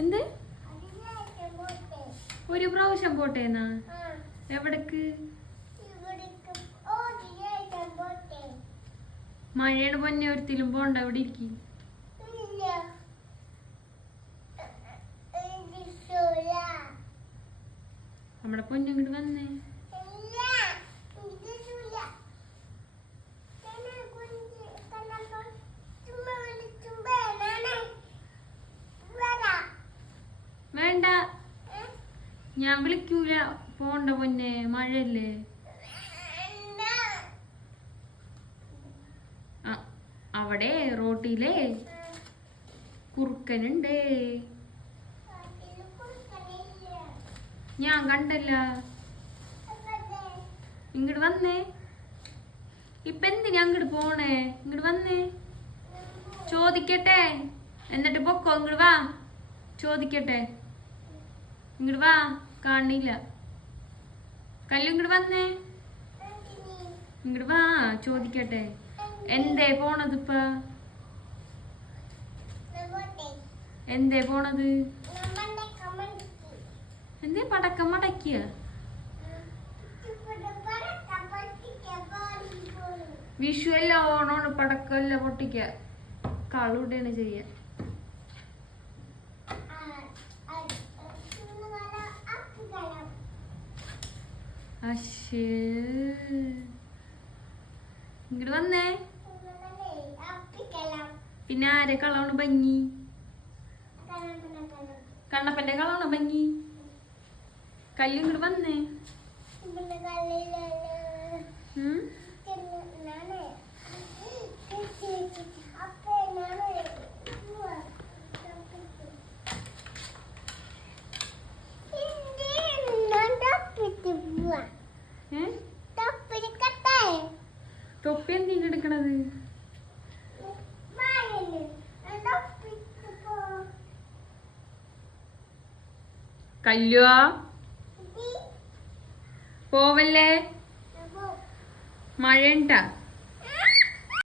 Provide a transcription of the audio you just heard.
എന്ത് ഒരു പ്രാവശ്യം പോട്ടേന്നാ? എവിടക്ക്? മഴയുടെ പൊന്നെ ഒരിക്കലും പോണ്ട, അവിടെ ഇരിക്കും. നമ്മുടെ പൊന്നിങ്ങോട്ട് വന്നേ. വേണ്ട, ഞാൻ വിളിക്കൂല, പോണ്ട പൊന്നെ, മഴയല്ലേ. അവിടെ റോട്ടിലെ കുറുക്കനുണ്ട്. ഞാൻ കണ്ടല്ല. ഇങ്ങോട്ട് വന്നേ. ഇപ്പൊ എന്തിനാ അങ്ങോട്ട് പോണേ? ഇങ്ങോട്ട് വന്നേ, ചോദിക്കട്ടെ, എന്നിട്ട് പൊക്കോ. ഇങ്ങോട്ട് വാ, ചോദിക്കട്ടെ. ഇങ്ങോട്ട് വാ, കാണില്ല. കല്ലു ഇങ്ങോട്ട് വന്നേ. ഇങ്ങോട്ട് വാ, ചോദിക്കട്ടെ. എന്തേ പോണത്? ഇപ്പ എന്തേ പോണത്? എന്തേ പടക്കം മടക്കിയ? വിഷു എല്ലാം ഓണോണ്, പടക്കമല്ല പൊട്ടിക്ക, കളുടേണ് ചെയ്യ. ഇങ്ങോട്ട് വന്നേ. പിന്നെ ആരെ കളാണ് ഭംഗി? കണ്ണപ്പന്റെ കളാണ് ഭംഗി. കല്ലു ഇങ്ങോട്ട് വന്നേ. തൊപ്പി എന്തിനാ എടുക്കണത്? കല്ലുവാ, പോവല്ലേ, മഴയുണ്ടാ?